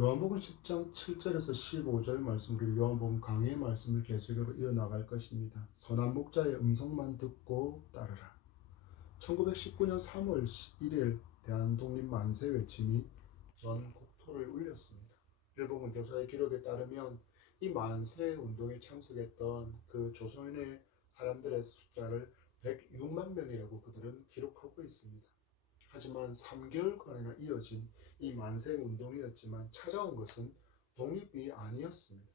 요한복음 10장 7절에서 15절 말씀, 그리고 요한복음 강의 말씀을 계속으로 이어나갈 것입니다. 선한 목자의 음성만 듣고 따르라. 1919년 3월 1일 대한독립 만세 외침이 전 국토를 울렸습니다. 일본군 교사의 기록에 따르면 이 만세 운동에 참석했던 그 조선인의 사람들의 숫자를 106만 명이라고 그들은 기록하고 있습니다. 하지만 3개월간이나 이어진 이 만세 운동이었지만 찾아온 것은 독립이 아니었습니다.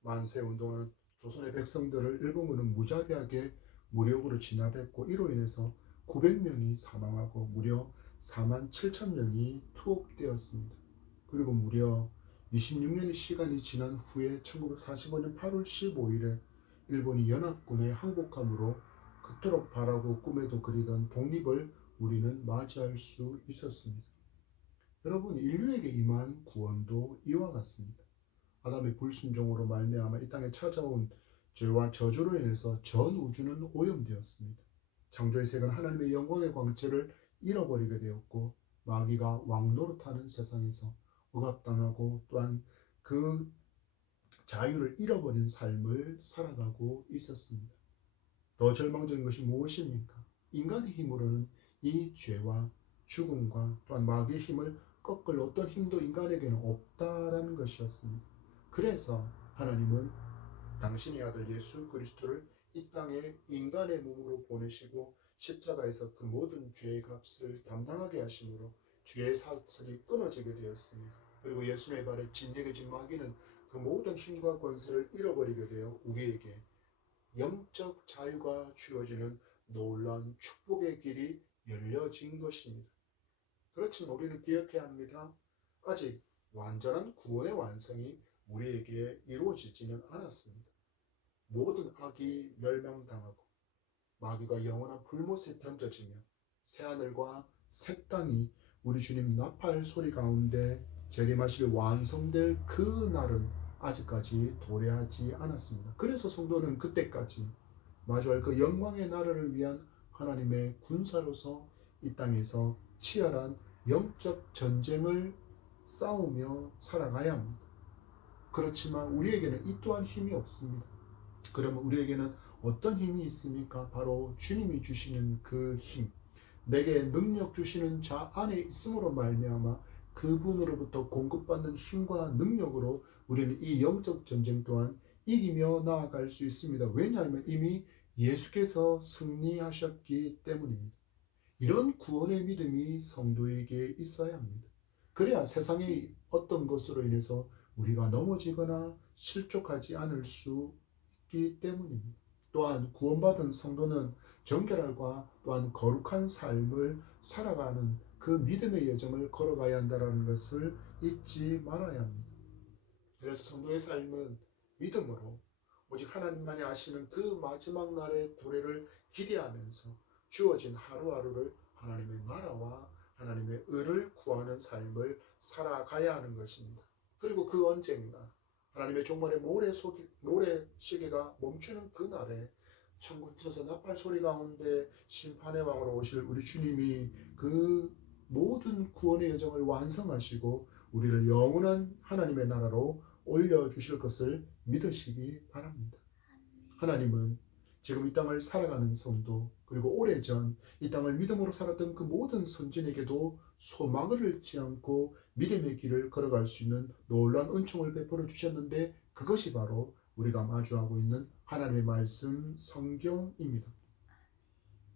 만세 운동은 조선의 백성들을 일본군은 무자비하게 무력으로 진압했고, 이로 인해서 900명이 사망하고 무려 4만 7천 명이 투옥되었습니다. 그리고 무려 26년의 시간이 지난 후에 1945년 8월 15일에 일본이 연합군에 항복함으로 그토록 바라고 꿈에도 그리던 독립을 우리는 맞이할 수 있었습니다. 여러분, 인류에게 임한 구원도 이와 같습니다. 아담의 불순종으로 말미암아 이 땅에 찾아온 죄와 저주로 인해서 전 우주는 오염되었습니다. 창조의 색은 하나님의 영광의 광채를 잃어버리게 되었고, 마귀가 왕노릇하는 세상에서 억압당하고 또한 그 자유를 잃어버린 삶을 살아가고 있었습니다. 더 절망적인 것이 무엇입니까? 인간의 힘으로는 이 죄와 죽음과 또한 마귀의 힘을 꺾을 어떤 힘도 인간에게는 없다라는 것이었습니다. 그래서 하나님은 당신의 아들 예수 그리스도를 이 땅에 인간의 몸으로 보내시고 십자가에서 그 모든 죄의 값을 담당하게 하심으로 죄의 사슬이 끊어지게 되었습니다. 그리고 예수님의 발에 진리해진 마귀는 그 모든 힘과 권세를 잃어버리게 되어 우리에게 영적 자유가 주어지는 놀라운 축복의 길이 열려진 것입니다. 그렇지만 우리는 기억해야 합니다. 아직 완전한 구원의 완성이 우리에게 이루어지지는 않았습니다. 모든 악이 멸망당하고 마귀가 영원한 불못에 던져지며 새하늘과 새 땅이 우리 주님 나팔 소리 가운데 재림하실 완성될 그 날은 아직까지 도래하지 않았습니다. 그래서 성도는 그때까지 마주할 그 영광의 나라를 위한 하나님의 군사로서 이 땅에서 치열한 영적 전쟁을 싸우며 살아가야 합니다. 그렇지만 우리에게는 이 또한 힘이 없습니다. 그러면 우리에게는 어떤 힘이 있습니까? 바로 주님이 주시는 그 힘, 내게 능력 주시는 자 안에 있음으로 말미암아 그분으로부터 공급받는 힘과 능력으로 우리는 이 영적 전쟁 또한 이기며 나아갈 수 있습니다. 왜냐하면 이미 예수께서 승리하셨기 때문입니다. 이런 구원의 믿음이 성도에게 있어야 합니다. 그래야 세상의 어떤 것으로 인해서 우리가 넘어지거나 실족하지 않을 수 있기 때문입니다. 또한 구원받은 성도는 정결함과 또한 거룩한 삶을 살아가는 그 믿음의 여정을 걸어가야 한다는 것을 잊지 말아야 합니다. 그래서 성도의 삶은 믿음으로 오직 하나님만이 아시는 그 마지막 날의 도래를 기대하면서 주어진 하루하루를 하나님의 나라와 하나님의 의를 구하는 삶을 살아가야 하는 것입니다. 그리고 그 언젠가 하나님의 종말의 모래시계가 멈추는 그날에 천국에서 나팔 소리 가운데 심판의 왕으로 오실 우리 주님이 그 모든 구원의 여정을 완성하시고 우리를 영원한 하나님의 나라로 올려주실 것을 믿으시기 바랍니다. 하나님은 지금 이 땅을 살아가는 성도, 그리고 오래전 이 땅을 믿음으로 살았던 그 모든 선진에게도 소망을 잃지 않고 믿음의 길을 걸어갈 수 있는 놀라운 은총을 베풀어 주셨는데, 그것이 바로 우리가 마주하고 있는 하나님의 말씀 성경입니다.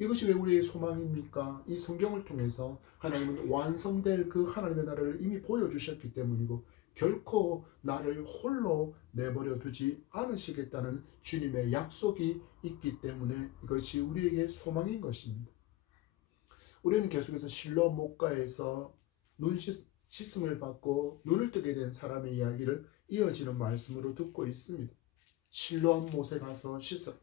이것이 왜 우리의 소망입니까? 이 성경을 통해서 하나님은 완성될 그 하나님의 나라를 이미 보여주셨기 때문이고, 결코 나를 홀로 내버려 두지 않으시겠다는 주님의 약속이 있기 때문에 이것이 우리에게 소망인 것입니다. 우리는 계속해서 실로 목가에서 눈 씻음을 받고 눈을 뜨게 된 사람의 이야기를 이어지는 말씀으로 듣고 있습니다. 실로암 못에 가서 씻어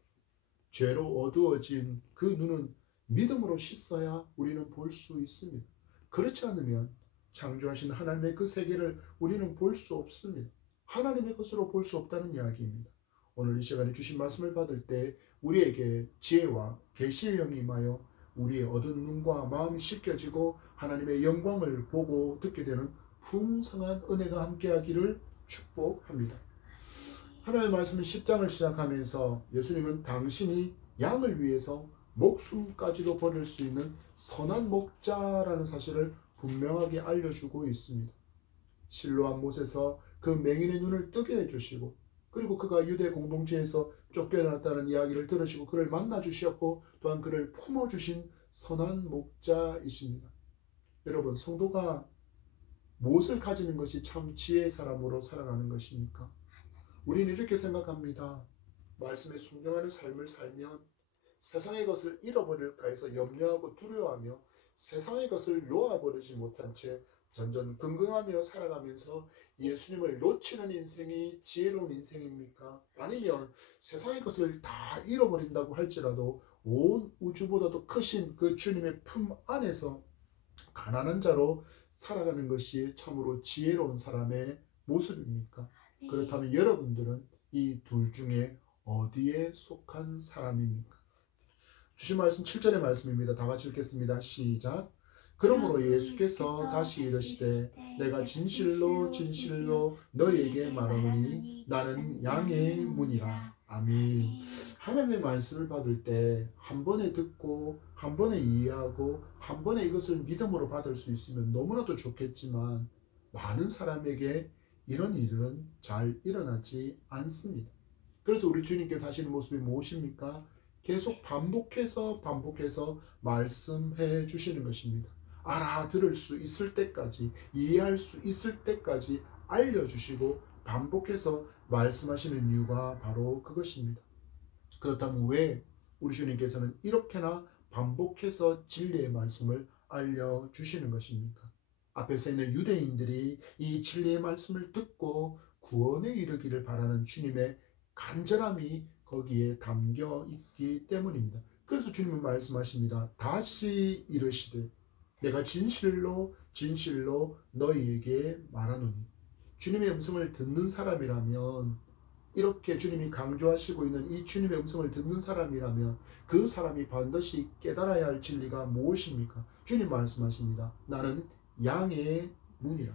죄로 어두워진 그 눈은 믿음으로 씻어야 우리는 볼 수 있습니다. 그렇지 않으면 창조하신 하나님의 그 세계를 우리는 볼 수 없습니다. 하나님의 것으로 볼 수 없다는 이야기입니다. 오늘 이 시간에 주신 말씀을 받을 때 우리에게 지혜와 계시의 영이 임하여 우리의 어두운 눈과 마음이 씻겨지고 하나님의 영광을 보고 듣게 되는 풍성한 은혜가 함께하기를 축복합니다. 하나님의 말씀은 10장을 시작하면서 예수님은 당신이 양을 위해서 목숨까지도 버릴 수 있는 선한 목자라는 사실을 분명하게 알려주고 있습니다. 실로암 못에서 그 맹인의 눈을 뜨게 해주시고, 그리고 그가 유대 공동체에서 쫓겨났다는 이야기를 들으시고 그를 만나주셨고, 또한 그를 품어주신 선한 목자이십니다. 여러분, 성도가 무엇을 가지는 것이 참 지혜의 사람으로 살아가는 것입니까? 우리는 이렇게 생각합니다. 말씀에 순종하는 삶을 살면 세상의 것을 잃어버릴까 해서 염려하고 두려워하며 세상의 것을 놓아버리지 못한 채 전전긍긍하며 살아가면서 예수님을 놓치는 인생이 지혜로운 인생입니까? 아니면 세상의 것을 다 잃어버린다고 할지라도 온 우주보다도 크신 그 주님의 품 안에서 가난한 자로 살아가는 것이 참으로 지혜로운 사람의 모습입니까? 그렇다면 여러분들은 이 둘 중에 어디에 속한 사람입니까? 주신 말씀 7절의 말씀입니다. 다 같이 읽겠습니다. 시작. 그러므로 예수께서 다시 이르시되 내가 진실로 진실로 너희에게 말하노니 나는 양의 문이라. 아멘. 하나님의 말씀을 받을 때 한 번에 듣고 한 번에 이해하고 한 번에 이것을 믿음으로 받을 수 있으면 너무나도 좋겠지만 많은 사람에게 이런 일은 잘 일어나지 않습니다. 그래서 우리 주님께서 하시는 모습이 무엇입니까? 계속 반복해서 말씀해 주시는 것입니다. 알아들을 수 있을 때까지, 이해할 수 있을 때까지 알려주시고 반복해서 말씀하시는 이유가 바로 그것입니다. 그렇다면 왜 우리 주님께서는 이렇게나 반복해서 진리의 말씀을 알려주시는 것입니까? 앞에서 있는 유대인들이 이 진리의 말씀을 듣고 구원에 이르기를 바라는 주님의 간절함이 거기에 담겨 있기 때문입니다. 그래서 주님은 말씀하십니다. 다시 이르시되 내가 진실로 진실로 너희에게 말하노니. 주님의 음성을 듣는 사람이라면, 이렇게 주님이 강조하시고 있는 이 주님의 음성을 듣는 사람이라면 그 사람이 반드시 깨달아야 할 진리가 무엇입니까? 주님 말씀하십니다. 나는 양의 문이라.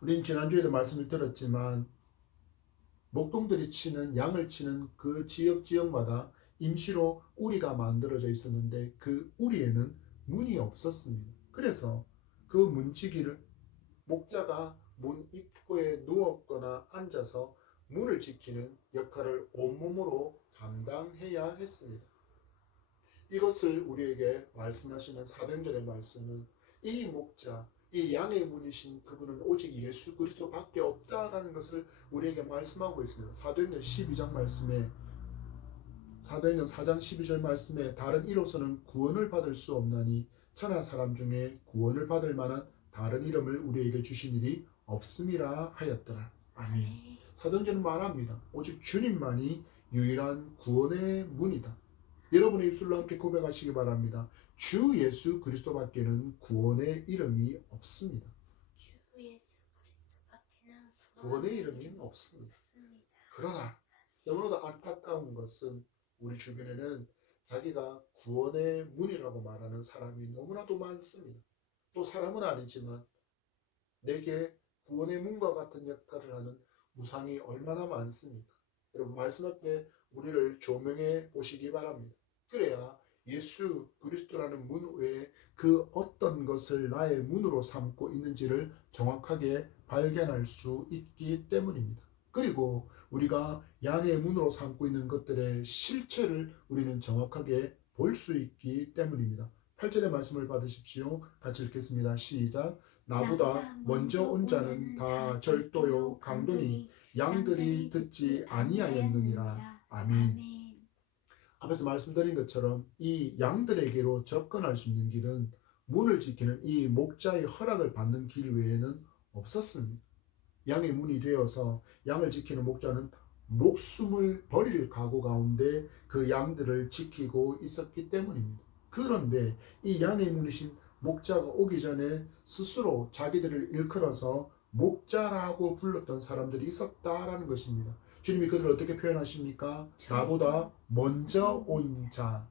우린 지난주에도 말씀을 들었지만 목동들이 치는, 양을 치는 그 지역마다 임시로 우리가 만들어져 있었는데 그 우리에는 문이 없었습니다. 그래서 그 문지기를 목자가 문 입구에 누웠거나 앉아서 문을 지키는 역할을 온몸으로 감당해야 했습니다. 이것을 우리에게 말씀하시는 사도행전의 말씀은 이 목자, 이 양의 문이신 그분은 오직 예수 그리스도밖에 없다라는 것을 우리에게 말씀하고 있습니다. 사도행전 12장 말씀에, 사도행전 4장 12절 말씀에 다른 이로서는 구원을 받을 수 없나니 천하 사람 중에 구원을 받을 만한 다른 이름을 우리에게 주신 일이 없음이라 하였더라. 아멘. 사도행전은 말합니다. 오직 주님만이 유일한 구원의 문이다. 여러분의 입술로 함께 고백하시기 바랍니다. 주 예수 그리스도밖에는 구원의 이름이 없습니다. 주 예수 그리스도밖에는 구원의 이름이 없습니다. 그러나 너무나도 안타까운 것은 우리 주변에는 자기가 구원의 문이라고 말하는 사람이 너무나도 많습니다. 또 사람은 아니지만 내게 구원의 문과 같은 역할을 하는 우상이 얼마나 많습니까? 여러분, 말씀할 때 우리를 조명해 보시기 바랍니다. 그래야 예수 그리스도라는 문 외에 그 어떤 것을 나의 문으로 삼고 있는지를 정확하게 발견할 수 있기 때문입니다. 그리고 우리가 양의 문으로 삼고 있는 것들의 실체를 우리는 정확하게 볼 수 있기 때문입니다. 8절의 말씀을 받으십시오. 같이 읽겠습니다. 시작. 나보다 먼저 온 자는 다 절도요 강도니 양들이 듣지 아니하였느니라. 아멘. 앞에서 말씀드린 것처럼 이 양들에게로 접근할 수 있는 길은 문을 지키는 이 목자의 허락을 받는 길 외에는 없었습니다. 양의 문이 되어서 양을 지키는 목자는 목숨을 버릴 각오 가운데 그 양들을 지키고 있었기 때문입니다. 그런데 이 양의 문이신 목자가 오기 전에 스스로 자기들을 일컬어서 목자라고 불렀던 사람들이 있었다라는 것입니다. 주님이 그들을 어떻게 표현하십니까? 나보다 먼저 온 자.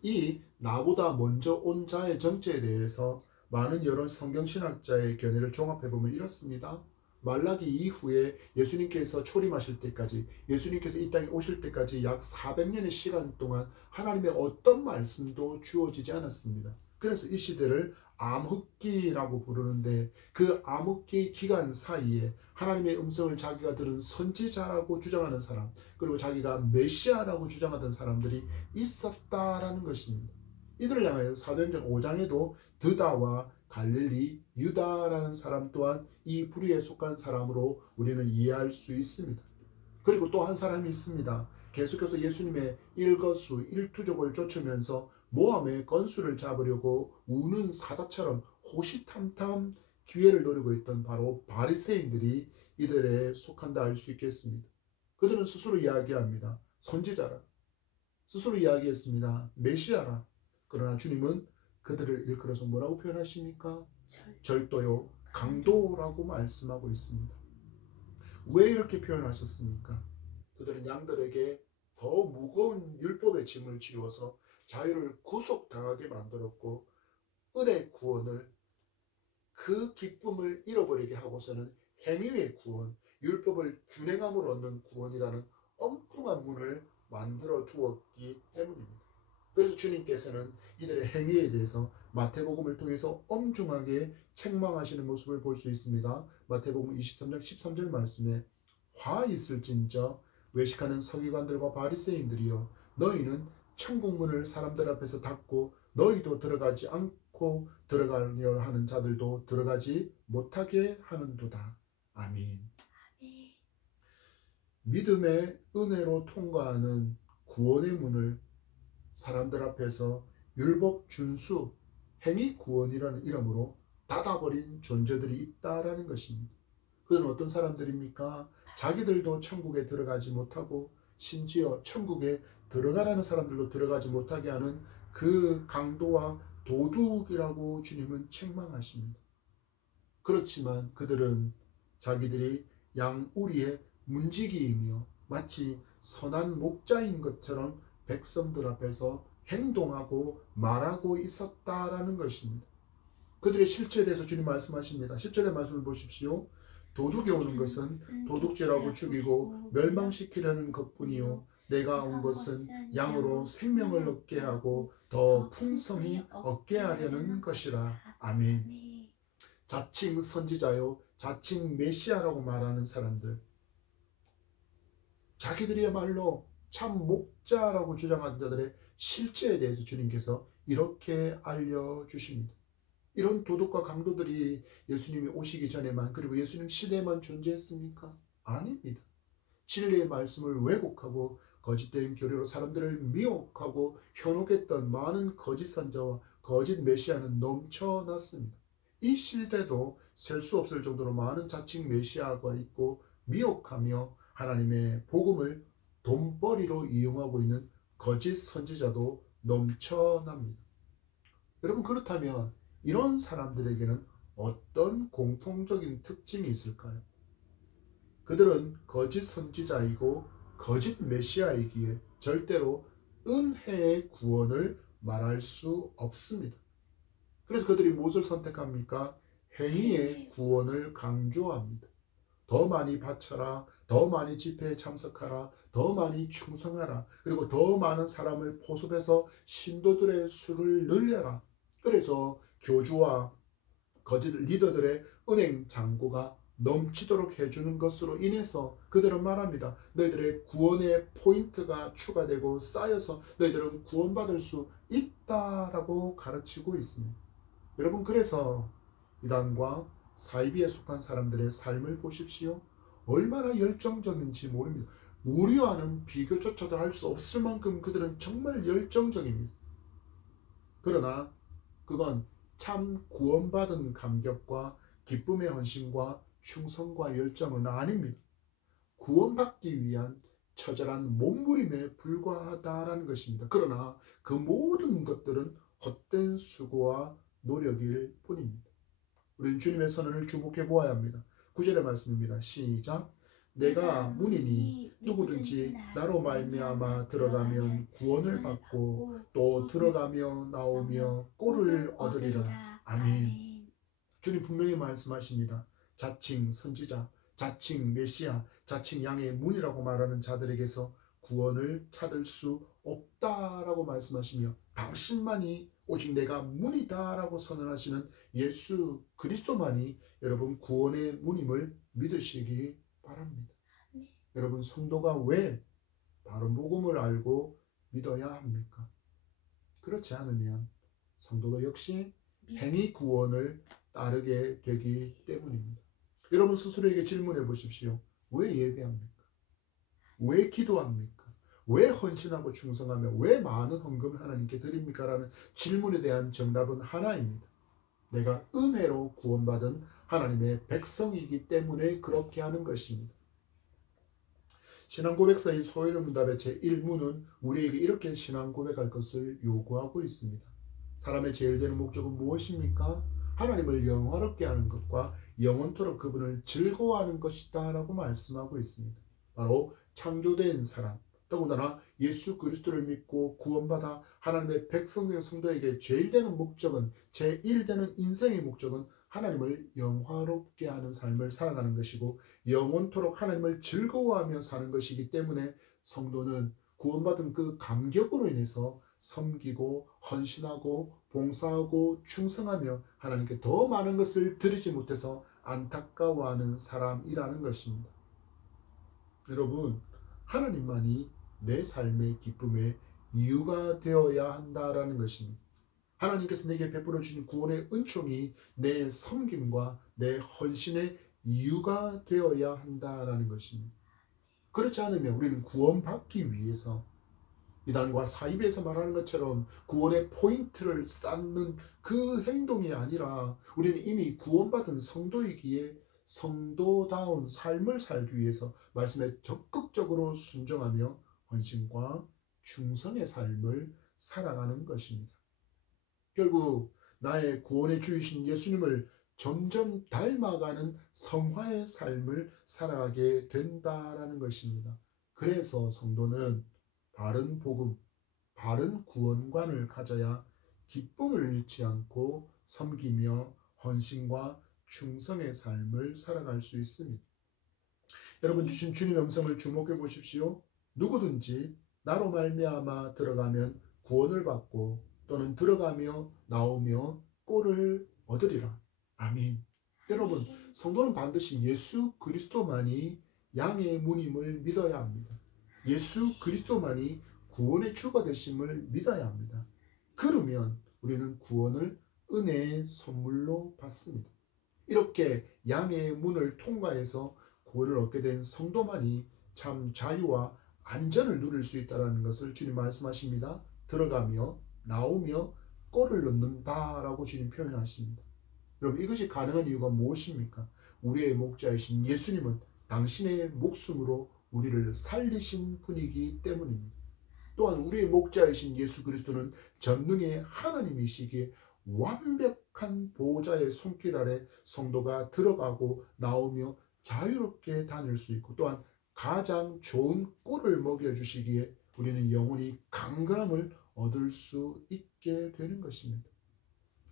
이 나보다 먼저 온 자의 정체에 대해서 많은 여러 성경신학자의 견해를 종합해보면 이렇습니다. 말라기 이후에 예수님께서 초림하실 때까지, 예수님께서 이 땅에 오실 때까지 약 400년의 시간 동안 하나님의 어떤 말씀도 주어지지 않았습니다. 그래서 이 시대를 암흑기라고 부르는데, 그 암흑기 기간 사이에 하나님의 음성을 자기가 들은 선지자라고 주장하는 사람, 그리고 자기가 메시아라고 주장하던 사람들이 있었다라는 것입니다. 이들을 향하여 사도행전 5장에도 드다와 갈릴리, 유다라는 사람 또한 이 부류에 속한 사람으로 우리는 이해할 수 있습니다. 그리고 또 한 사람이 있습니다. 계속해서 예수님의 일거수 일투족을 쫓으면서 모함의 건수를 잡으려고 우는 사자처럼 호시탐탐 기회를 노리고 있던 바로 바리새인들이 이들에 속한다 할 수 있겠습니다. 그들은 스스로 이야기합니다. 선지자라. 스스로 이야기했습니다. 메시아라. 그러나 주님은 그들을 일컬어서 뭐라고 표현하십니까? 절도요, 강도라고 말씀하고 있습니다. 왜 이렇게 표현하셨습니까? 그들은 양들에게 더 무거운 율법의 짐을 지워서 자유를 구속당하게 만들었고, 은혜 구원을, 그 기쁨을 잃어버리게 하고서는 행위의 구원, 율법을 준행함으로 얻는 구원이라는 엉뚱한 문을 만들어 두었기 때문입니다. 그래서 주님께서는 이들의 행위에 대해서 마태복음을 통해서 엄중하게 책망하시는 모습을 볼 수 있습니다. 마태복음 23장 13절 말씀에 화 있을진저 외식하는 서기관들과 바리새인들이여, 너희는 천국 문을 사람들 앞에서 닫고 너희도 들어가지 않고 들어가려 하는 자들도 들어가지 못하게 하는도다. 아멘. 믿음의 은혜로 통과하는 구원의 문을 사람들 앞에서 율법 준수, 행위 구원이라는 이름으로 닫아버린 존재들이 있다라는 것입니다. 그들은 어떤 사람들입니까? 자기들도 천국에 들어가지 못하고 심지어 천국에 들어가라는 사람들도 들어가지 못하게 하는 그 강도와 도둑이라고 주님은 책망하십니다. 그렇지만 그들은 자기들이 양우리의 문지기이며 마치 선한 목자인 것처럼 백성들 앞에서 행동하고 말하고 있었다라는 것입니다. 그들의 실체에 대해서 주님 말씀하십니다. 10절의 말씀을 보십시오. 도둑이 오는 것은 도둑질하고 죽이고 멸망시키려는 것뿐이요 내가 온 것은 양으로 생명을 얻게 하고 더 풍성히 얻게 하려는 것이라. 아멘. 자칭 선지자요 자칭 메시아라고 말하는 사람들, 자기들이야말로 참 목자라고 주장하는 자들의 실체에 대해서 주님께서 이렇게 알려주십니다. 이런 도둑과 강도들이 예수님이 오시기 전에만, 그리고 예수님 시대에만 존재했습니까? 아닙니다. 진리의 말씀을 왜곡하고 거짓된 교리로 사람들을 미혹하고 현혹했던 많은 거짓 선자와 거짓 메시아는 넘쳐났습니다. 이 시대도 셀 수 없을 정도로 많은 자칭 메시아가 있고 미혹하며 하나님의 복음을 돈벌이로 이용하고 있는 거짓 선지자도 넘쳐납니다. 여러분, 그렇다면 이런 사람들에게는 어떤 공통적인 특징이 있을까요? 그들은 거짓 선지자이고 거짓 메시아이기에 절대로 은혜의 구원을 말할 수 없습니다. 그래서 그들이 무엇을 선택합니까? 행위의 구원을 강조합니다. 더 많이 바쳐라, 더 많이 집회에 참석하라, 더 많이 충성하라, 그리고 더 많은 사람을 포섭해서 신도들의 수를 늘려라. 그래서 교주와 거짓 리더들의 은행 잔고가 넘치도록 해주는 것으로 인해서 그들은 말합니다. 너희들의 구원의 포인트가 추가되고 쌓여서 너희들은 구원받을 수 있다라고 가르치고 있습니다. 여러분, 그래서 이단과 사이비에 속한 사람들의 삶을 보십시오. 얼마나 열정적인지 모릅니다. 우리와는 비교조차도 할 수 없을 만큼 그들은 정말 열정적입니다. 그러나 그건 참 구원받은 감격과 기쁨의 헌신과 충성과 열정은 아닙니다. 구원받기 위한 처절한 몸부림에 불과하다라는 것입니다. 그러나 그 모든 것들은 헛된 수고와 노력일 뿐입니다. 우리는 주님의 선언을 주목해 보아야 합니다. 9절의 말씀입니다. 시작. 내가 문이니 누구든지 나로 말미암아 들어가면 구원을 받고 또 들어가며 나오며 꼴을 얻으리라. 아멘. 주님 분명히 말씀하십니다. 자칭 선지자, 자칭 메시아, 자칭 양의 문이라고 말하는 자들에게서 구원을 찾을 수 없다라고 말씀하시며 당신만이 오직 내가 문이다라고 선언하시는 예수 그리스도만이 여러분 구원의 문임을 믿으시기 바랍니다. 여러분 성도가 왜 바른 복음을 알고 믿어야 합니까? 그렇지 않으면 성도도 역시 행위 구원을 따르게 되기 때문입니다. 여러분 스스로에게 질문해 보십시오. 왜 예배합니까? 왜 기도합니까? 왜 헌신하고 충성하며 왜 많은 헌금을 하나님께 드립니까? 라는 질문에 대한 정답은 하나입니다. 내가 은혜로 구원받은 하나님의 백성이기 때문에 그렇게 하는 것입니다. 신앙 고백서의 소요의 문답의 제1문은 우리에게 이렇게 신앙 고백할 것을 요구하고 있습니다. 사람의 제일 되는 목적은 무엇입니까? 하나님을 영화롭게 하는 것과 영원토록 그분을 즐거워하는 것이다 라고 말씀하고 있습니다. 바로 창조된 사람, 더군다나 예수 그리스도를 믿고 구원받아 하나님의 백성된 성도에게 제일 되는 목적은, 제일 되는 인생의 목적은 하나님을 영화롭게 하는 삶을 살아가는 것이고 영원토록 하나님을 즐거워하며 사는 것이기 때문에 성도는 구원받은 그 감격으로 인해서 섬기고 헌신하고 봉사하고 충성하며 하나님께 더 많은 것을 드리지 못해서 안타까워하는 사람이라는 것입니다. 여러분, 하나님만이 내 삶의 기쁨의 이유가 되어야 한다라는 것입니다. 하나님께서 내게 베풀어 주신 구원의 은총이 내 섬김과 내 헌신의 이유가 되어야 한다라는 것입니다. 그렇지 않으면 우리는 구원받기 위해서 이단과 사입에서 말하는 것처럼 구원의 포인트를 쌓는 그 행동이 아니라 우리는 이미 구원받은 성도이기에 성도다운 삶을 살기 위해서 말씀에 적극적으로 순종하며 헌신과 충성의 삶을 살아가는 것입니다. 결국 나의 구원의 주이신 예수님을 점점 닮아가는 성화의 삶을 살아가게 된다라는 것입니다. 그래서 성도는 바른 복음, 바른 구원관을 가져야 기쁨을 잃지 않고 섬기며 헌신과 충성의 삶을 살아갈 수 있습니다. 여러분 주신 주님의 음성을 주목해 보십시오. 누구든지 나로 말미암아 들어가면 구원을 받고 또는 들어가며 나오며 꼴을 얻으리라. 아멘. 여러분 성도는 반드시 예수 그리스도만이 양의 문임을 믿어야 합니다. 예수 그리스도만이 구원의 주가 되심을 믿어야 합니다. 그러면 우리는 구원을 은혜의 선물로 받습니다. 이렇게 양의 문을 통과해서 구원을 얻게 된 성도만이 참 자유와 안전을 누릴 수 있다는 것을 주님 말씀하십니다. 들어가며 나오며 꼴을 넣는다라고 주님 표현하십니다. 여러분 이것이 가능한 이유가 무엇입니까? 우리의 목자이신 예수님은 당신의 목숨으로 우리를 살리신 분이기 때문입니다. 또한 우리의 목자이신 예수 그리스도는 전능의 하나님이시기에 완벽한 보호자의 손길 아래 성도가 들어가고 나오며 자유롭게 다닐 수 있고 또한 가장 좋은 꼴을 먹여주시기에 우리는 영원히 강건함을 얻을 수 있게 되는 것입니다.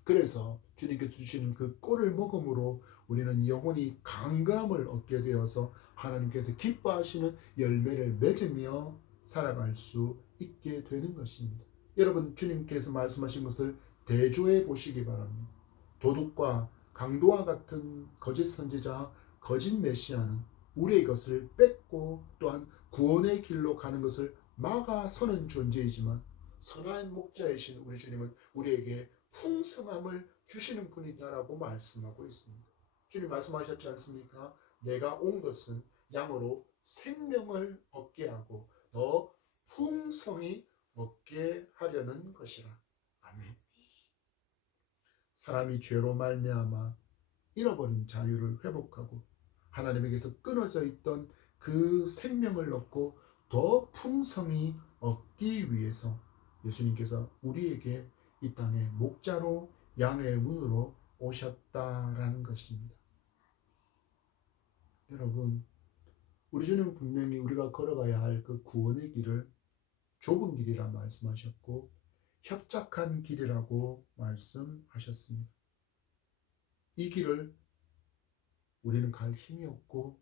그래서 주님께서 주시는 그 꼴을 먹음으로 우리는 영원히 강건함을 얻게 되어서 하나님께서 기뻐하시는 열매를 맺으며 살아갈 수 있게 되는 것입니다. 여러분 주님께서 말씀하신 것을 대조해 보시기 바랍니다. 도둑과 강도와 같은 거짓 선지자, 거짓 메시아는 우리의 것을 뺏고 또한 구원의 길로 가는 것을 막아서는 존재이지만 선한 목자이신 우리 주님은 우리에게 풍성함을 주시는 분이다라고 말씀하고 있습니다. 주님 말씀하셨지 않습니까? 내가 온 것은 양으로 생명을 얻게 하고 더 풍성히 얻게 하려는 것이라. 아멘. 사람이 죄로 말미암아 잃어버린 자유를 회복하고 하나님에게서 끊어져 있던 그 생명을 얻고 더 풍성히 얻기 위해서 예수님께서 우리에게 이 땅에 목자로 양의 문으로 오셨다라는 것입니다. 여러분, 우리 주님은 분명히 우리가 걸어가야 할 그 구원의 길을 좁은 길이라 말씀하셨고 협착한 길이라고 말씀하셨습니다. 이 길을 우리는 갈 힘이 없고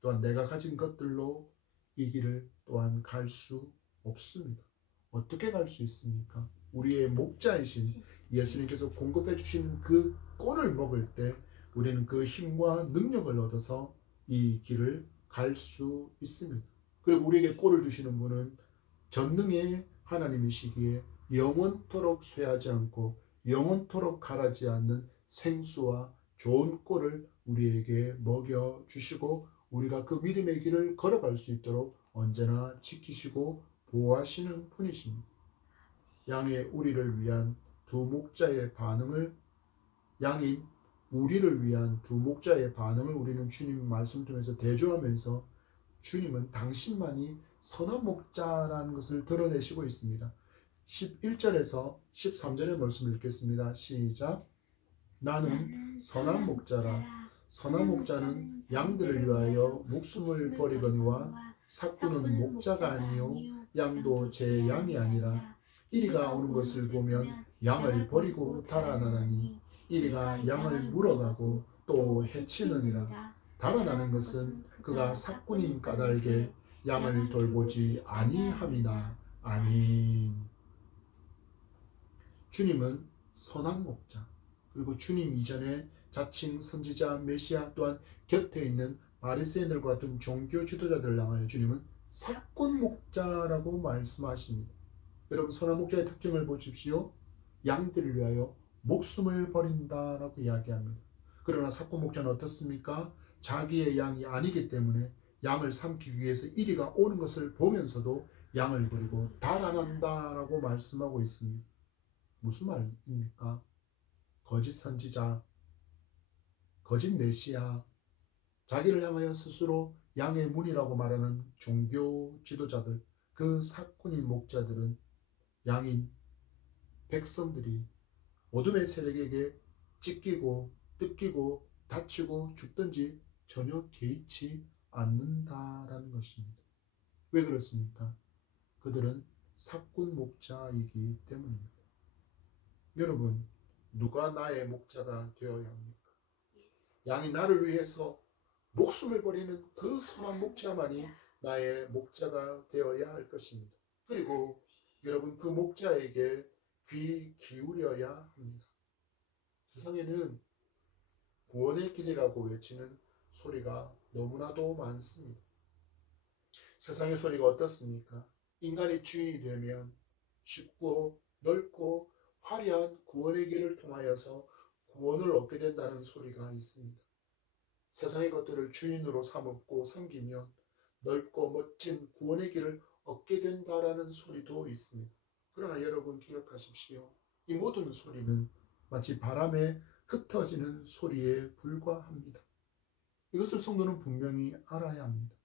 또한 내가 가진 것들로 이 길을 또한 갈 수 없습니다. 어떻게 갈 수 있습니까? 우리의 목자이신 예수님께서 공급해 주신 그 꼴을 먹을 때 우리는 그 힘과 능력을 얻어서 이 길을 갈 수 있습니다. 그리고 우리에게 꼴을 주시는 분은 전능의 하나님이시기에 영원토록 쇠하지 않고 영원토록 가라지 않는 생수와 좋은 꼴을 우리에게 먹여주시고 우리가 그 믿음의 길을 걸어갈 수 있도록 언제나 지키시고 보호하시는 분이십니다. 양의 우리를 위한 두 목자의 반응을 양인 우리를 위한 두 목자의 반응을 우리는 주님 말씀 통해서 대조하면서 주님은 당신만이 선한 목자라는 것을 드러내시고 있습니다. 11절에서 13절의 말씀을 읽겠습니다. 시작. 나는 선한 목자라. 선한 목자는 양들을 위하여 목숨을 버리거니와 삭구는 목자가 아니요 양도 제 양이 아니라 이리가 오는 것을 보면 양을 버리고 달아나나니 이리가 양을 물어가고 또 해치느니라. 달아나는 것은 그가 삭군인 까닭에 양을 돌보지 아니함이나. 아멘. 주님은 선한 목자, 그리고 주님 이전에 자칭 선지자 메시아 또한 곁에 있는 바리새인들과 같은 종교 지도자들을 향하여 주님은 삭군 목자라고 말씀하십니다. 여러분, 선한 목자의 특징을 보십시오. 양들을 위하여 목숨을 버린다라고 이야기합니다. 그러나 삭군 목자는 어떻습니까? 자기의 양이 아니기 때문에 양을 삼키기 위해서 이리가 오는 것을 보면서도 양을 버리고 달아난다라고 말씀하고 있습니다. 무슨 말입니까? 거짓 선지자, 거짓 메시아, 자기를 향하여 스스로 양의 문이라고 말하는 종교 지도자들, 그 삭군인 목자들은 양인 백성들이 어둠의 세력에게 찢기고 뜯기고 다치고 죽든지 전혀 개의치 않는다라는 것입니다. 왜 그렇습니까? 그들은 삭군 목자이기 때문입니다. 여러분, 누가 나의 목자가 되어야 합니까? 양이 나를 위해서 목숨을 버리는 그 선한 목자만이 나의 목자가 되어야 할 것입니다. 그리고 여러분, 그 목자에게 귀 기울여야 합니다. 세상에는 구원의 길이라고 외치는 소리가 너무나도 많습니다. 세상의 소리가 어떻습니까? 인간이 주인이 되면 쉽고 넓고 화려한 구원의 길을 통하여서 구원을 얻게 된다는 소리가 있습니다. 세상의 것들을 주인으로 삼고 섬기면 넓고 멋진 구원의 길을 얻게 된다라는 소리도 있습니다. 그러나 여러분 기억하십시오. 이 모든 소리는 마치 바람에 흩어지는 소리에 불과합니다. 이것을 성도는 분명히 알아야 합니다.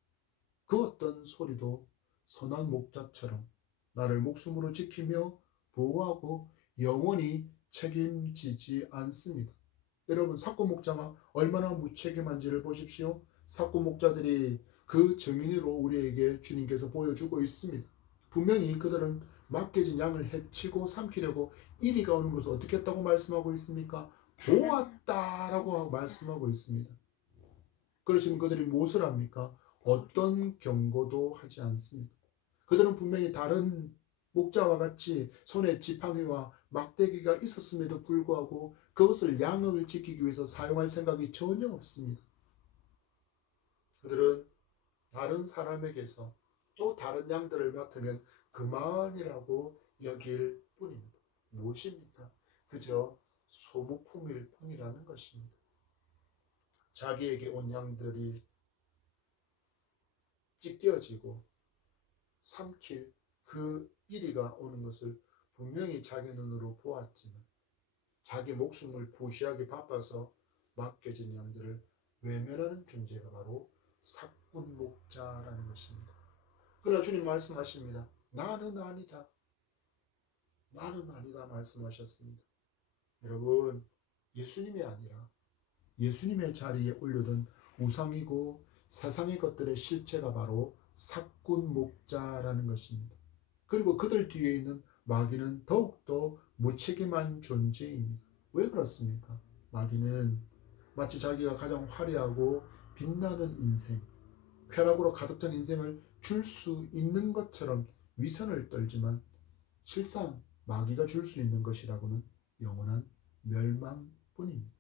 그 어떤 소리도 선한 목자처럼 나를 목숨으로 지키며 보호하고 영원히 책임지지 않습니다. 여러분, 삭군 목자가 얼마나 무책임한지를 보십시오. 삭군 목자들이 그 증인으로 우리에게 주님께서 보여주고 있습니다. 분명히 그들은 맡겨진 양을 해치고 삼키려고 이리가 오는 것을 어떻게 했다고 말씀하고 있습니까? 보았다라고 말씀하고 있습니다. 그렇지만 그들이 무엇을 합니까? 어떤 경고도 하지 않습니다. 그들은 분명히 다른 목자와 같이 손에 지팡이와 막대기가 있었음에도 불구하고 그것을 양을 지키기 위해서 사용할 생각이 전혀 없습니다. 그들은 다른 사람에게서 또 다른 양들을 맡으면 그만이라고 여길 뿐입니다. 무엇입니까? 그저 소모품일 뿐이라는 것입니다. 자기에게 온 양들이 찢겨지고 삼킬 그 이리가 오는 것을 분명히 자기 눈으로 보았지만 자기 목숨을 부시하기 바빠서 맡겨진 양들을 외면하는 존재가 바로 삭군 목자라는 것입니다. 그러나 주님 말씀하십니다. 나는 아니다. 나는 아니다 말씀하셨습니다. 여러분, 예수님이 아니라 예수님의 자리에 올려둔 우상이고 세상의 것들의 실체가 바로 삭군 목자라는 것입니다. 그리고 그들 뒤에 있는 마귀는 더욱더 무책임한 존재입니다. 왜 그렇습니까? 마귀는 마치 자기가 가장 화려하고 빛나는 인생, 쾌락으로 가득 찬 인생을 줄 수 있는 것처럼 위선을 떨지만 실상 마귀가 줄 수 있는 것이라고는 영원한 멸망뿐입니다.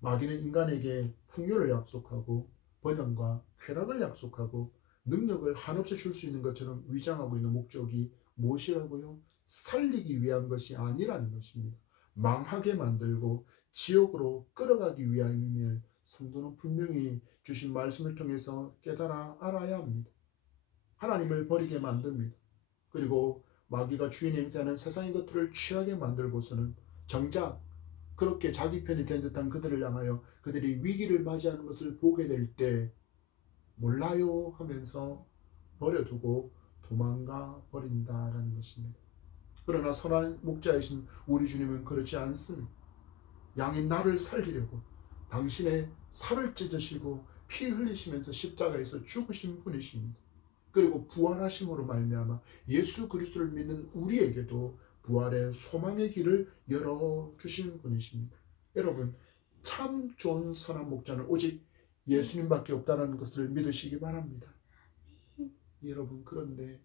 마귀는 인간에게 풍요를 약속하고 번영과 쾌락을 약속하고 능력을 한없이 줄 수 있는 것처럼 위장하고 있는 목적이 무엇이라고요? 살리기 위한 것이 아니라는 것입니다. 망하게 만들고 지옥으로 끌어가기 위함임을 성도는 분명히 주신 말씀을 통해서 깨달아 알아야 합니다. 하나님을 버리게 만듭니다. 그리고 마귀가 주인 행세하는 세상의 것들을 취하게 만들고서는 정작 그렇게 자기 편이 된 듯한 그들을 향하여 그들이 위기를 맞이하는 것을 보게 될 때 몰라요 하면서 버려두고 도망가 버린다라는 것입니다. 그러나 선한 목자이신 우리 주님은 그렇지 않습니다. 양인 나를 살리려고 당신의 살을 찢으시고 피 흘리시면서 십자가에서 죽으신 분이십니다. 그리고 부활하심으로 말미암아 예수 그리스도를 믿는 우리에게도 부활의 소망의 길을 열어주신 분이십니다. 여러분, 참 좋은 선한 목자는 오직 예수님밖에 없다는 것을 믿으시기 바랍니다. 여러분, 그런데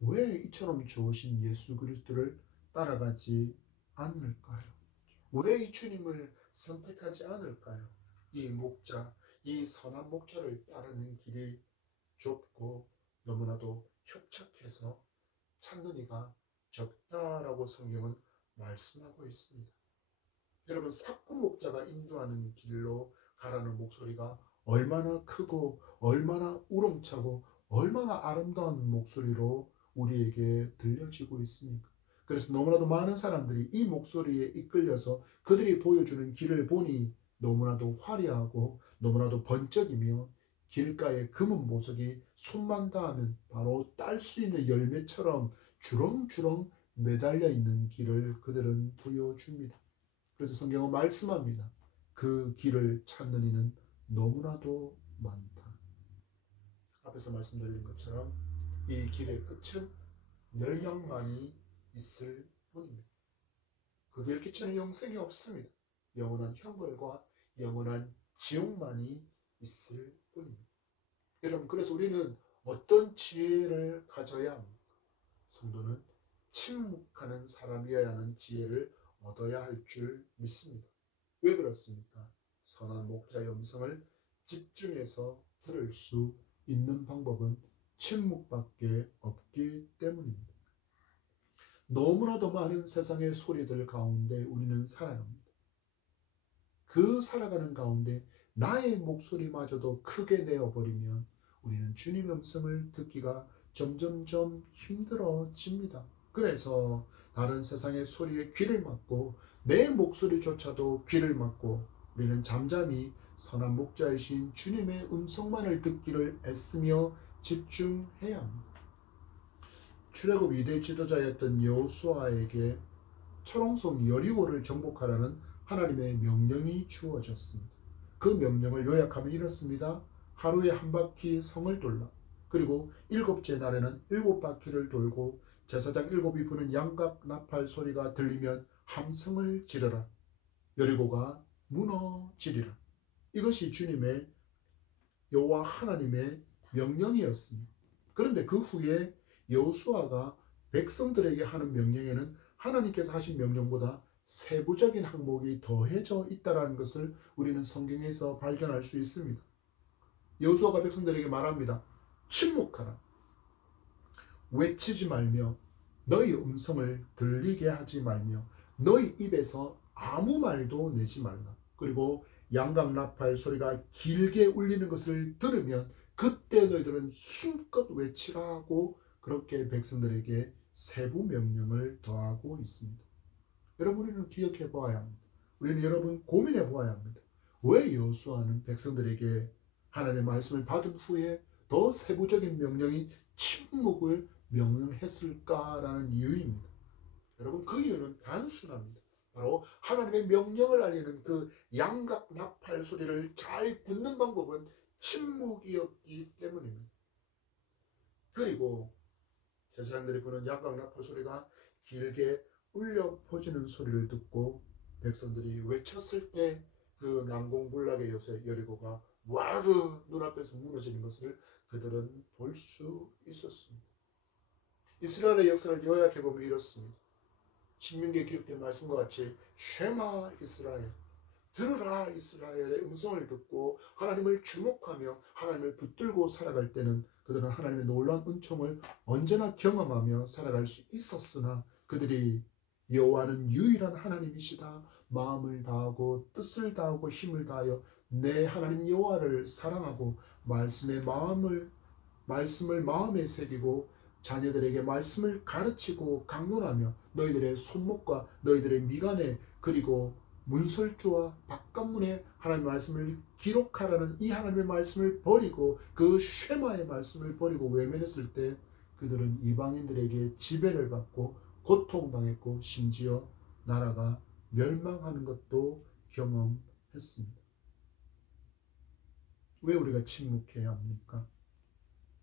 왜 이처럼 좋으신 예수 그리스도를 따라가지 않을까요? 왜 이 주님을 선택하지 않을까요? 이 목자, 이 선한 목자를 따르는 길이 좁고 너무나도 협착해서 찾는 이가 적다라고 성경은 말씀하고 있습니다. 여러분, 사꾼 목자가 인도하는 길로 가라는 목소리가 얼마나 크고 얼마나 우렁차고 얼마나 아름다운 목소리로 우리에게 들려지고 있습니까? 그래서 너무나도 많은 사람들이 이 목소리에 이끌려서 그들이 보여주는 길을 보니 너무나도 화려하고 너무나도 번쩍이며 길가에 금은 보석이 손만 닿으면 바로 딸 수 있는 열매처럼 주렁주렁 매달려 있는 길을 그들은 보여줍니다. 그래서 성경은 말씀합니다. 그 길을 찾는 이는 너무나도 많다. 앞에서 말씀드린 것처럼 이 길의 끝은 멸망만이 있을 뿐입니다. 그 길 끝에는 영생이 없습니다. 영원한 형벌과 영원한 지옥만이 있을 뿐입니다. 여러분, 그래서 우리는 어떤 지혜를 가져야 합니까? 성도는 침묵하는 사람이어야 하는 지혜를 얻어야 할 줄 믿습니다. 왜 그렇습니까? 선한 목자의 음성을 집중해서 들을 수 있는 방법은 침묵밖에 없기 때문입니다. 너무나도 많은 세상의 소리들 가운데 우리는 살아갑니다. 그 살아가는 가운데 나의 목소리마저도 크게 내어버리면 우리는 주님의 음성을 듣기가 점점점 힘들어집니다. 그래서 다른 세상의 소리에 귀를 막고 내 목소리조차도 귀를 막고 우리는 잠잠히 선한 목자이신 주님의 음성만을 듣기를 애쓰며 집중해야 합니다. 출애굽 2대 지도자였던 여호수아에게 철옹성 여리고를 정복하라는 하나님의 명령이 주어졌습니다. 그 명령을 요약하면 이렇습니다. 하루에 한 바퀴 성을 돌라. 그리고 일곱째 날에는 7바퀴를 돌고 제사장 7이 부는 양각 나팔 소리가 들리면 함성을 지르라. 여리고가 무너지리라. 이것이 주님의 여호와 하나님의 명령이었습니다. 그런데 그 후에 여호수아가 백성들에게 하는 명령에는 하나님께서 하신 명령보다 세부적인 항목이 더해져 있다는 것을 우리는 성경에서 발견할 수 있습니다. 여호수아가 백성들에게 말합니다. 침묵하라. 외치지 말며 너희 음성을 들리게 하지 말며 너희 입에서 아무 말도 내지 말라. 그리고 양각 나팔 소리가 길게 울리는 것을 들으면 그때 너희들은 힘껏 외치라 하고 그렇게 백성들에게 세부 명령을 더하고 있습니다. 여러분, 우리는 기억해 보아야 합니다. 우리는 여러분 고민해 보아야 합니다. 왜 여호수아는 백성들에게 하나님의 말씀을 받은 후에 더 세부적인 명령인 침묵을 명령했을까라는 이유입니다. 여러분, 그 이유는 단순합니다. 바로 하나님의 명령을 알리는 그 양각 나팔 소리를 잘 듣는 방법은 침묵이었기 때문입니다. 그리고 제사장들이 부는 양각 나팔 소리가 길게 울려 퍼지는 소리를 듣고 백성들이 외쳤을 때 그 난공불락의 요새 여리고가 와르르 눈앞에서 무너지는 것을 그들은 볼 수 있었습니다. 이스라엘의 역사를 요약해보면 이렇습니다. 신명기에 기록된 말씀과 같이 쉐마 이스라엘, 들으라 이스라엘의 음성을 듣고 하나님을 주목하며 하나님을 붙들고 살아갈 때는 그들은 하나님의 놀라운 은총을 언제나 경험하며 살아갈 수 있었으나 그들이 여호와는 유일한 하나님이시다, 마음을 다하고 뜻을 다하고 힘을 다하여 내 하나님 여호와를 사랑하고 말씀을 마음에 새기고 자녀들에게 말씀을 가르치고 강론하며 너희들의 손목과 너희들의 미간에 그리고 문설주와 바깥문에 하나님의 말씀을 기록하라는 이 하나님의 말씀을 버리고 그 쉐마의 말씀을 버리고 외면했을 때 그들은 이방인들에게 지배를 받고 고통당했고 심지어 나라가 멸망하는 것도 경험했습니다. 왜 우리가 침묵해야 합니까?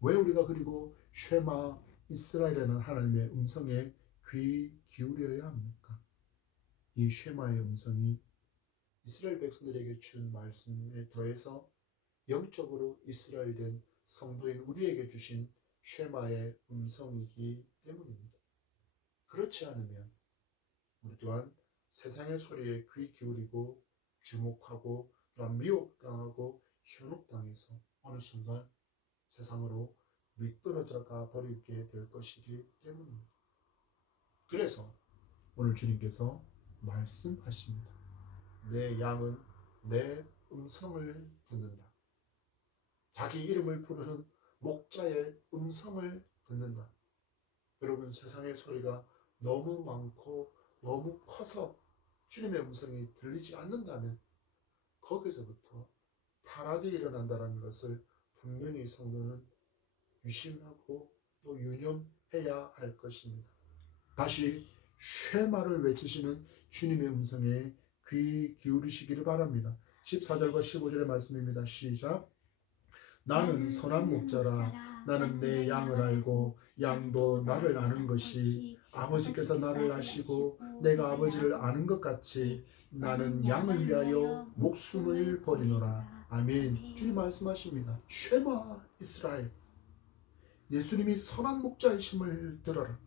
왜 우리가 그리고 쉐마 이스라엘이라는 하나님의 음성에 귀 기울여야 합니까? 이 쉐마의 음성이 이스라엘 백성들에게 준 말씀에 더해서 영적으로 이스라엘된 성도인 우리에게 주신 쉐마의 음성이기 때문입니다. 그렇지 않으면 우리 또한 세상의 소리에 귀 기울이고 주목하고 또한 미혹당하고 현혹당해서 어느 순간 세상으로 미끄러져가 버리게 될 것이기 때문입니다. 그래서 오늘 주님께서 말씀하십니다. 내 양은 내 음성을 듣는다. 자기 이름을 부르는 목자의 음성을 듣는다. 여러분, 세상의 소리가 너무 많고 너무 커서 주님의 음성이 들리지 않는다면 거기서부터 타락이 일어난다는 것을 분명히 성도는 유심하고 또 유념해야 할 것입니다. 다시 쉐마를 외치시는 주님의 음성에 귀 기울이시기를 바랍니다. 14절과 15절의 말씀입니다. 시작. 나는 선한 목자라. 나는 내 양을 알고 양도 나를 아는 것이 아버지께서 나를 아시고 내가 아버지를 아는 것 같이 나는 양을 위하여 목숨을 버리노라. 아멘. 주님 말씀하십니다. 쉐마 이스라엘. 예수님이 선한 목자이심을 들어라.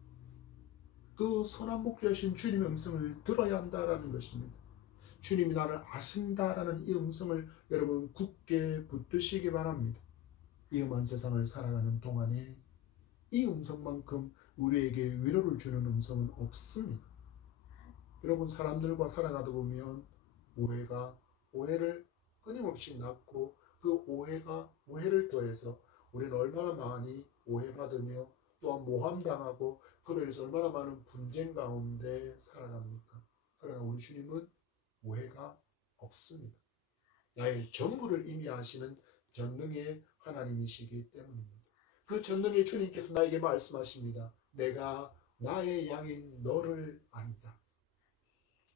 그 선한 목자이신 주님의 음성을 들어야 한다라는 것입니다. 주님이 나를 아신다라는 이 음성을 여러분 굳게 붙드시기 바랍니다. 이 험한 세상을 살아가는 동안에 이 음성만큼 우리에게 위로를 주는 음성은 없습니다. 여러분, 사람들과 살아가다 보면 오해를 끊임없이 낳고 그 오해가 오해를 더해서 우리는 얼마나 많이 오해받으며 또한 모함당하고 그로 인해서 얼마나 많은 분쟁 가운데 살아갑니까? 그러나 우리 주님은 오해가 없습니다. 나의 전부를 이미 아시는 전능의 하나님이시기 때문입니다. 그 전능의 주님께서 나에게 말씀하십니다. 내가 나의 양인 너를 안다.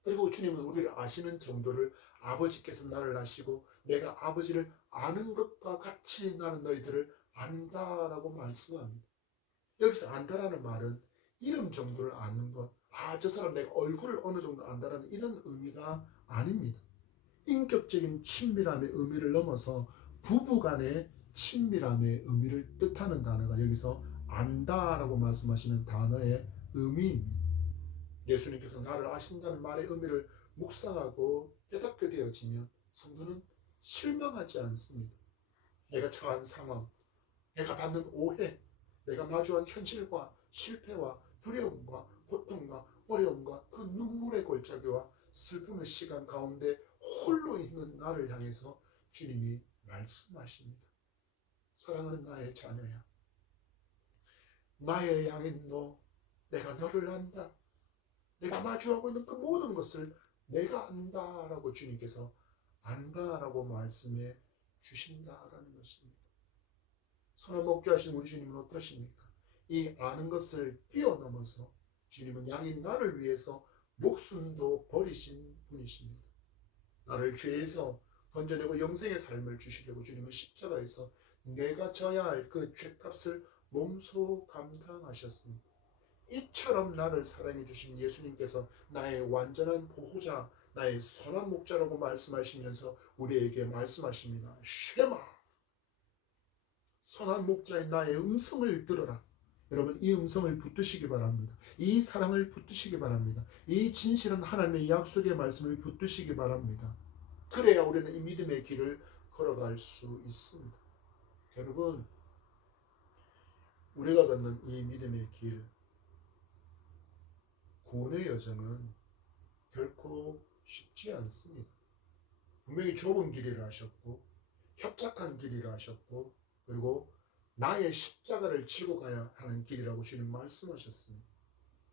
그리고 주님은 우리를 아시는 정도를 아버지께서 나를 아시고 내가 아버지를 아는 것과 같이 나는 너희들을 안다라고 말씀합니다. 여기서 안다라는 말은 이름 정도를 아는 것, 저 사람 내가 얼굴을 어느 정도 안다라는 이런 의미가 아닙니다. 인격적인 친밀함의 의미를 넘어서 부부간의 친밀함의 의미를 뜻하는 단어가 여기서 안다라고 말씀하시는 단어의 의미입니다. 예수님께서 나를 아신다는 말의 의미를 묵상하고 깨닫게 되어지면 성도는 실망하지 않습니다. 내가 처한 상황, 내가 받는 오해, 내가 마주한 현실과 실패와 두려움과 고통과 어려움과 그 눈물의 골짜기와 슬픔의 시간 가운데 홀로 있는 나를 향해서 주님이 말씀하십니다. 사랑하는 나의 자녀야, 나의 양인 너, 내가 너를 안다. 내가 마주하고 있는 그 모든 것을 내가 안다라고 주님께서 안다라고 말씀해 주신다라는 것입니다. 선한 목자이신 우리 주님은 어떠십니까? 이 아는 것을 뛰어넘어서 주님은 양인 나를 위해서 목숨도 버리신 분이십니다. 나를 죄에서 건져내고 영생의 삶을 주시려고 주님은 십자가에서 내가 져야 할 그 죄값을 몸소 감당하셨습니다. 이처럼 나를 사랑해 주신 예수님께서 나의 완전한 보호자, 나의 선한 목자라고 말씀하시면서 우리에게 말씀하십니다. 쉐마, 선한 목자의 나의 음성을 들어라. 여러분, 이 음성을 붙드시기 바랍니다. 이 사랑을 붙드시기 바랍니다. 이 진실한 하나님의 약속의 말씀을 붙드시기 바랍니다. 그래야 우리는 이 믿음의 길을 걸어갈 수 있습니다. 여러분, 우리가 걷는 이 믿음의 길, 구원의 여정은 결코 쉽지 않습니다. 분명히 좁은 길이라 하셨고, 협착한 길이라 하셨고, 그리고 나의 십자가를 지고 가야 하는 길이라고 주님 말씀하셨습니다.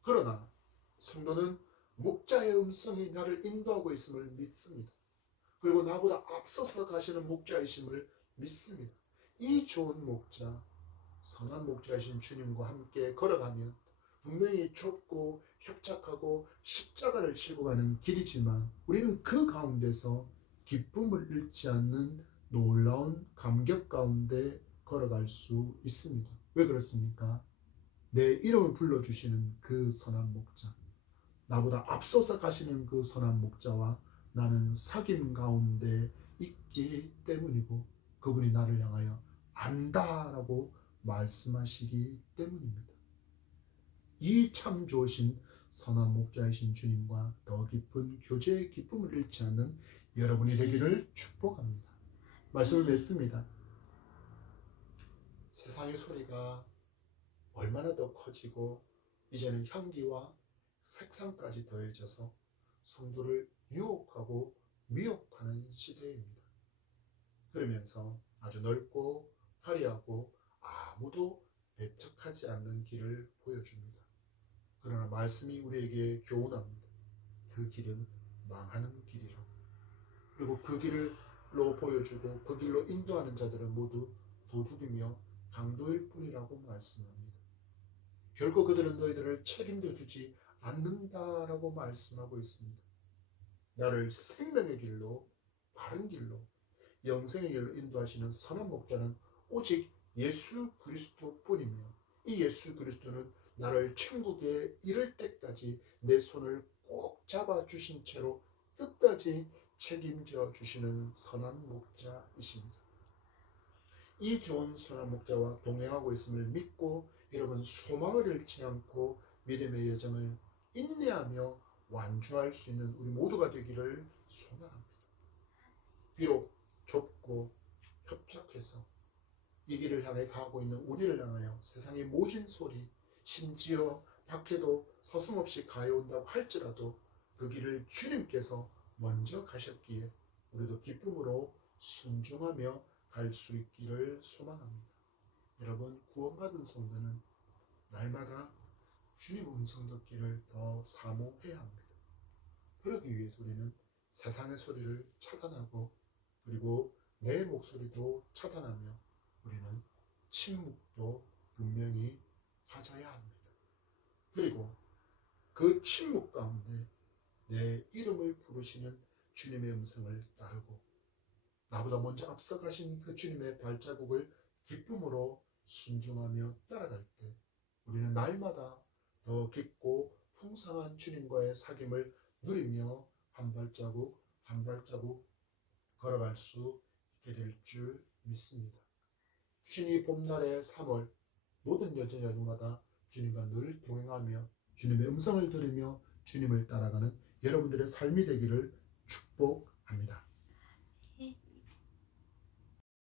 그러나 성도는 목자의 음성이 나를 인도하고 있음을 믿습니다. 그리고 나보다 앞서서 가시는 목자이심을 믿습니다. 이 좋은 목자, 선한 목자이신 주님과 함께 걸어가면 분명히 좁고 협착하고 십자가를 지고 가는 길이지만 우리는 그 가운데서 기쁨을 잃지 않는 놀라운 감격 가운데 걸어갈 수 있습니다. 왜 그렇습니까? 내 이름을 불러주시는 그 선한 목자, 나보다 앞서서 가시는 그 선한 목자와 나는 사귐 가운데 있기 때문이고, 그분이 나를 향하여 안다라고 말씀하시기 때문입니다. 이 참 좋으신 선한 목자이신 주님과 더 깊은 교제의 기쁨을 잃지 않는 여러분이 되기를 축복합니다. 말씀을 맺습니다. 세상의 소리가 얼마나 더 커지고 이제는 향기와 색상까지 더해져서 성도를 유혹하고 미혹하는 시대입니다. 그러면서 아주 넓고 화려하고 아무도 배척하지 않는 길을 보여줍니다. 그러나 말씀이 우리에게 교훈합니다. 그 길은 망하는 길이라고. 그리고 그 길로 보여주고 그 길로 인도하는 자들은 모두 도둑이며 강도일 뿐이라고 말씀합니다. 결국 그들은 너희들을 책임져 주지 않는다라고 말씀하고 있습니다. 나를 생명의 길로, 바른 길로, 영생의 길로 인도하시는 선한 목자는 오직 예수 그리스도뿐이며, 이 예수 그리스도는 나를 천국에 이를 때까지 내 손을 꼭 잡아주신 채로 끝까지 책임져 주시는 선한 목자이십니다. 이 좋은 선한 목자와 동행하고 있음을 믿고 여러분 소망을 잃지 않고 믿음의 여정을 인내하며 완주할 수 있는 우리 모두가 되기를 소망합니다. 비록 좁고 협착해서 이 길을 향해 가고 있는 우리를 향하여 세상의 모진 소리, 심지어 밖에도 서슴없이 가해온다고 할지라도 그 길을 주님께서 먼저 가셨기에 우리도 기쁨으로 순종하며 갈 수 있기를 소망합니다. 여러분, 구원받은 성도는 날마다 주님 음성 듣기를 더 사모해야 합니다. 그러기 위해서 우리는 세상의 소리를 차단하고 그리고 내 목소리도 차단하며 우리는 침묵도 분명히 가져야 합니다. 그리고 그 침묵 가운데 내 이름을 부르시는 주님의 음성을 따르고 나보다 먼저 앞서가신 그 주님의 발자국을 기쁨으로 순종하며 따라갈 때 우리는 날마다 더 깊고 풍성한 주님과의 사귐을 누리며 한 발자국 한 발자국 걸어갈 수 있게 될 줄 믿습니다. 주신 이 봄날의 3월 모든 여정마다 주님과 늘 동행하며 주님의 음성을 들으며 주님을 따라가는 여러분들의 삶이 되기를 축복합니다.